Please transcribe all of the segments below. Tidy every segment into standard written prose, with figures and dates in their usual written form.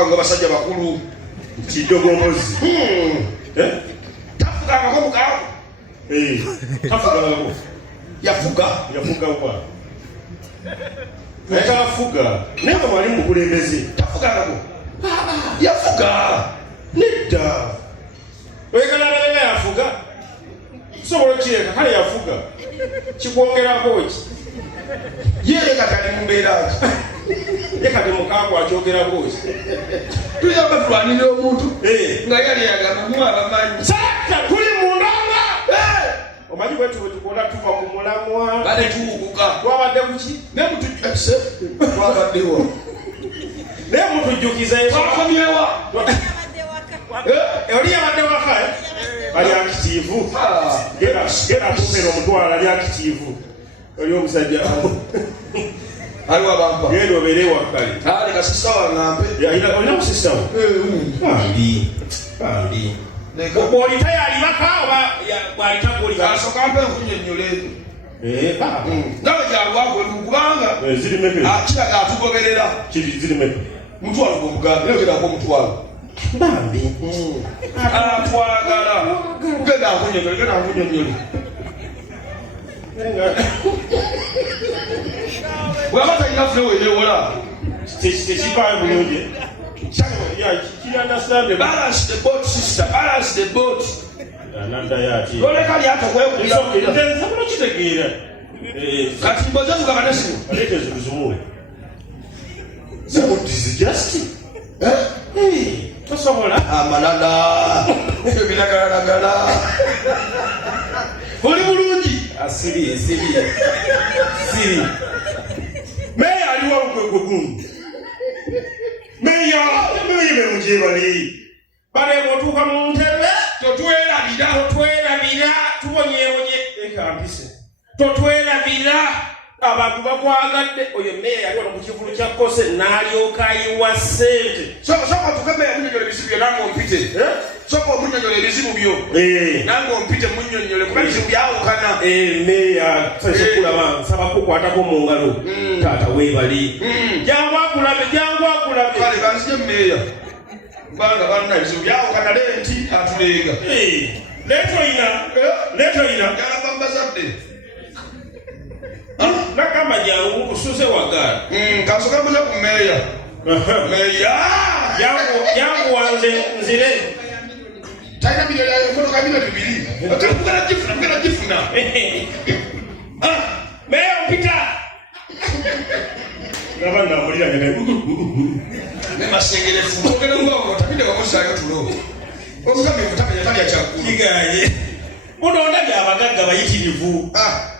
Kango basajja bakulu. Kidogomozi. Tafuga ko mukawo. Tafuga ko. Yafuga kwa. Tafuga. Neka mwalimu mukulembeze. Tafuga ko. Yafuga. Nida. Wekana bale yafuga. Sobola kireka kale yafuga. Kikwongerako ki? Yeye kakali mumbeera. Yeka demukako akyogerako ki? Tuya batwanira omuntu. Nga yali yagamba muwa bamanyi. Sata kuli mundanga. Omanyi bwetu tukola tuva ku mulamwa. Bale tuukuka. Twabadde kuki? Ne mutu ese. Twabaddewo. Ne mutujjukiza twakomyewa. Oli yabadde waka ali akitiivu. Gera tupera omutwala ali akitiivu. Oli omusajja. Aliwa bampa. Genda obeere wakkale. Ali kasisa wangampe. Olina kusisa wo? Bambi. Bw'olita yali baka oba bw'alita gw'oli baka? Kasooka mpe nkunnyonnyole. Nawe gyalwagwe kubanga zirimepe. Kiraga atugoberera. Zirimepe. Mutwalo gw'omugambi. Yogerako omutwalo. Bambi. Atwagala. Genda nkunnyonnyole. Bw'aba talina flewe eneewola. Tekikipaayo bulungi. Balance the boat, sister. Balance the boat. Loleka lyata kwekubira. Nsobola kitegeera. Kati mboze mugabanesimu. Aleeta ezibuzumule. What is just? Tosobola. Amalala. Ebyo binagalagala. Oli bulungi. Asiri. Meya aliwo okwegumu. Meya mujebali. Bale botuuka mu ntebe. Totwerabira. Tubonyeebonye. Ekampise. Totwerabira. Abantu bakwagadde. Oyo meya yali wano mu kivulu kya Kose n'alyoka ayiwa ssente. Soka tukemeya munnyonnyole ebizibu byo nange ompite. Soka omunnyonnyola ebizibu byo. Nange ompite munnyonnyole kuba ebizibu byawukana. Meya sekulaba nsaba kukwatako mu ngalo. Taata weebali. Jangu akulabe. Kale banzije meya. Mbanga banna ebizibu byawukana lenti atulenga. Leto ina. Yalaba mbazadde. Nakamba jangu kusuze wagala. Kasoka mbuza ku meya. Meya. Jangu wanze nzire. Taina milioni ya motoka milioni 2. Tukugana jifuna. Meya mpita. Nabanda mulira ngene. Masengere fu. Tokera ngoko tapinde kwa musaga tulo. Omugambi mutapenya tali ya chakula. Kigaye. Muno ndabya abagagga bayitirivu.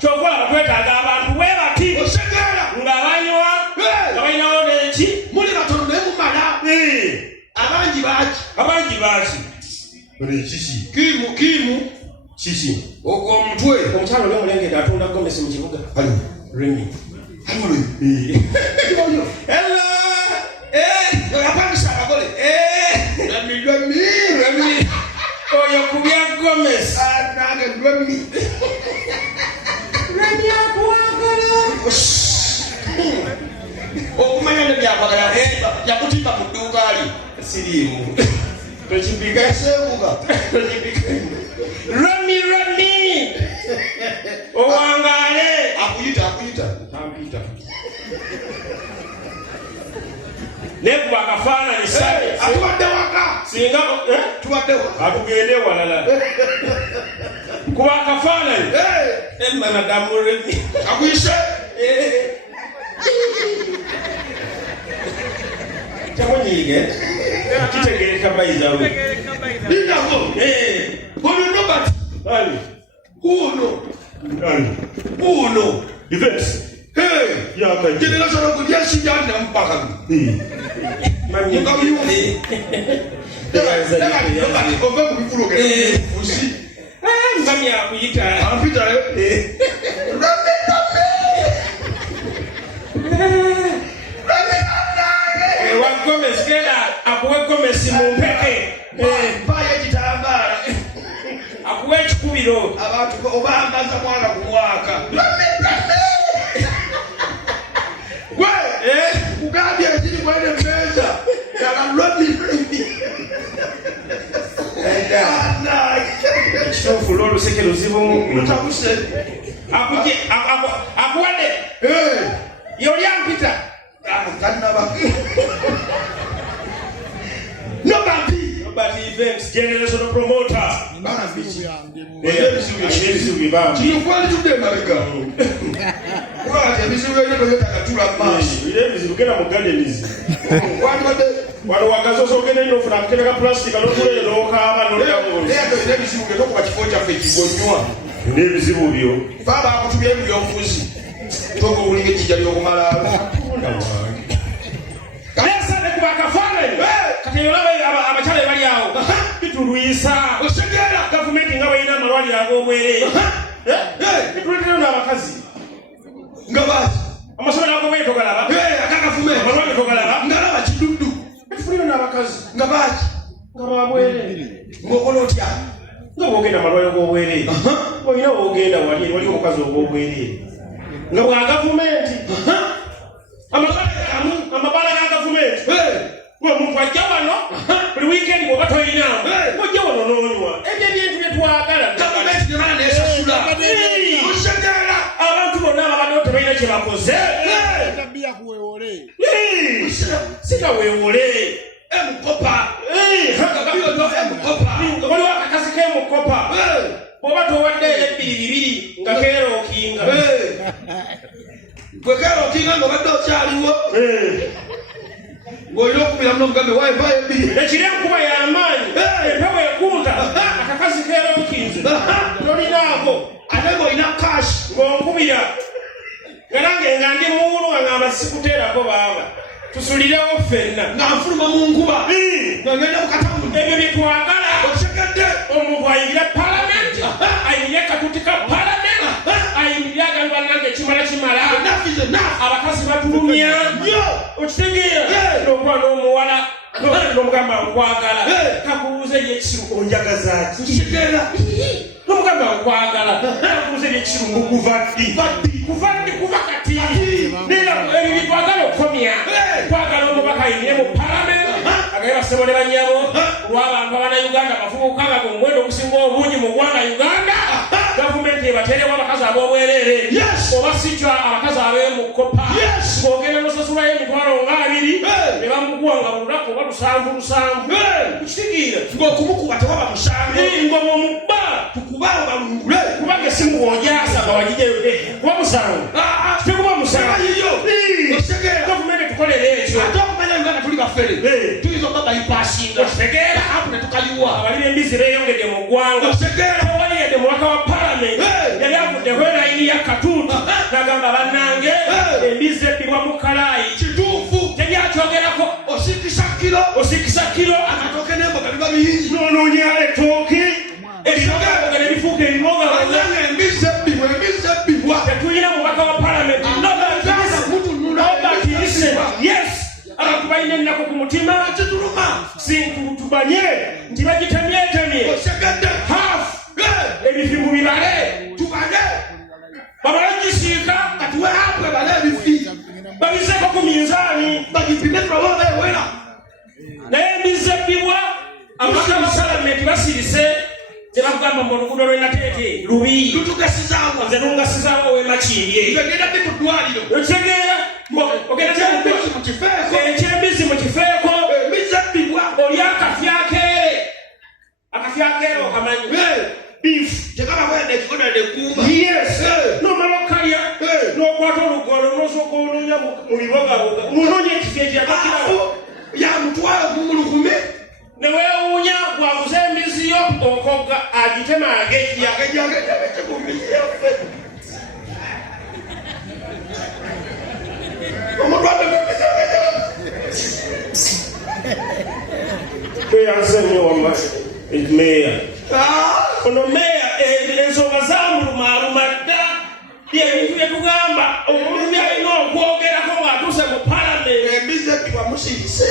Kyova abatwetaaga abantu webati. Osegala. Ngabanywa. Ngabayinawo neki. Muli batono ne mumala. Abangi baaki. Oli kiki? Kimu. Kiki? Ogwo omutwe. Omukyalo oli omulengedde atunda gomesi mu kibuga. Halo. Remy. Hello. Yapandisa abagole. Remy. Oyo kubya gomesi. Nange Remy. Remy akwagala. Okumanya ne byabagala. Yakutimba mu dduuka ali. Siriimu. Tokibika sebuga. Remy. Owangale. Akuyita. Ampita. Neku akafaananyi sale. Atubadde waka. Singa tubadde waka. Atugende walala. Kuba akafaananyi. Emmana damuremi. Akuyise. Tamunyiige. Kitegereka bayiza we. Ndako. Ono Robert. Ali. Uno. Defense. Yaka. Generation ko dia si jani na mpaka. Mami. Daga ko bifuro ke. Usi. Mami akuyita. Ampita yo. Gomez kena akuwe Gomez mu mpeke. Baye kitambala. Akuwe ekikubiro. Abantu obambaza mwana ku mwaka. Kugambye ekiri kwene mmeeza. Yala Kitofu lolo seke luzibu mutabuse akuje akuwade yoli ampita kanaba nobody events generation promoter bana bichi chikwali tude marika kwati bizibu yeto yotakatula mashi ile bizibu kena mu gardenizi wano wakazoso kene ino funa kene plastic alokule lokaba nolyawo ile bizibu keto kwa kifo cha fekigonywa ne bizibu byo baba akutumye byo mfuzi toko ulinge kijali okumala Kasa ne kubakafana kati yolawe abachale bali awo bituluyisa osegera government ngawe ina malwali ago mwere bitulutira n'abakazi ngabazi amasomero ago mwere togalaba akakafume malwali togalaba ngalaba kidudu bitulutira n'abakazi ngabazi ngababwere ngokola otya ngabogenda malwali ago mwere oyina ogenda wali omukazi ogo mwere nga bwa government amabala ga government we muntu ajja wano buli weekend bwoba toyina ojja wano n'onywa ebyo ebintu bye twagala government nebala nesasula osegera abantu bonna ababaddewo tebalina kye bakoze sitaweewole emukopa waliwo akakazi k'emukopa bw'oba towaddeyo 2 nga keerookinga bwekera okinga ng'obadde okyaliwo ng'olina okubira muno mugambe waevayo ebiri ekiri enkuba y'amaanyi empewo ekunta akakazi keerookinze tolinaako ate ng'olina kashi ng'onkubira nga nange nga ndi muwulu nga ngamba sikuteerako baaba tusulirewo ffenna nga nfuluma mu nkuba nga ngenda mu katamu ebyo bye twagala otegedde omuntu ayingira palamenti ayingira katuti ka palamenti ayingira agamba nange kimala abakazi batulumya okitegeera n'okuba n'omuwala n'omugamba nkwagala kakubuuza ebyekisiru onjagaza ati n'omugamba nkwagala kakubuuza ebyekisiru kuva ddi kuva kati ebyo bitwagala okukomya twagala omubaka ayinire mu palamenti agaye basebo ne banyabo olw'abantu abannayuganda bafubuka nga omuwendo ogusinga obungi mu ggwanga Uganda gavumenti ebateerewo abakazi ab'obwereere oba sitya abakazi ab'emukopa ng'ogenda nosasulayo emitwalo nga 2 ne bamuguwanga mu lunaku oba 7 kukitigiira ng'okumukuba tewaba musango ng'omu omubba tukubawo balungule kubanga esimu bw'ojasa nga wagijeyo kuba musango tekuba musango gavumenti tukolera ekyo ate okumanya Uganda tuli bafere tuyinza okuba bayipasinga otegeera apu ne tukayiwa abali b'embizi beeyongedde mu ggwanga tewali yedde muwaka wa palamenti yali avuddeho erayini ya katuuti n'agamba bannange embizi ebbibwa mu kalaayi kituufu tebyakyogerako osikisa kiro amatooke n'emboga biba biyingi n'onoonya ettooke ebiboga ne bifuuka ebiboga embizi ebbibwa tetulina mubaka wa palamenti abantu balina ennaku ku mutima tubanye nti bagitemyetemye ebifimu bibale bamala gisiika babizeko ku minzaani naye embizi ebbibwa abaka abapalamenti basirise tebakugamba mu oluguudo lwenateeke lubi nze nungasizaawo ow'emakimbye otegeera ekyembizi mu kifeeko oli akafyakeere okamanyi nomala okalya n'okwata olugolo n'osooka onoonya mu bibogaboga munoonya ekifo ekyakakirawo yamutwala kumulukumi neweewuunya gwaguza embizi yo okogga agitema meya ono meya ensonga zamulumaaluma dda byebintu byetugamba omuntu byalina okwogerako ng'atuuse mu palamenti embizi ebbibwa musirise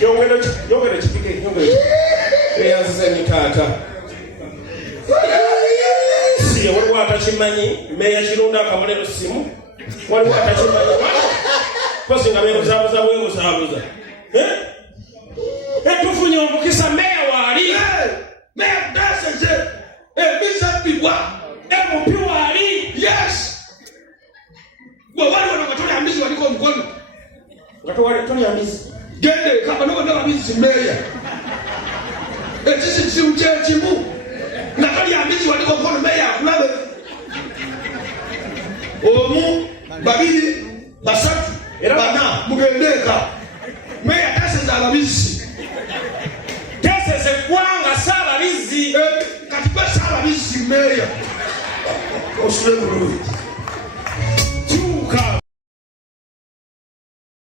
yongere kipike eyanzizanyi taata siye waliwo atakimanyi meya kirunda akabonero simu waliwo atakimanyi kosi nga bebuzabuza bwebuzaabuza tufunye omukisa meya waali wa MP wali. Yes. Wale wanatolea amizi waliko mkono. Watu wanatolea amizi. Gende kama ndio amizi meya. Sisi si uchechi mu. Na kali amizi waliko mkono meya kulabe. Omu babili basatu bana mugendeka. Meya kase za amizi. Kese se kwanga sala rizi. Katiba sala rizi meya. Osule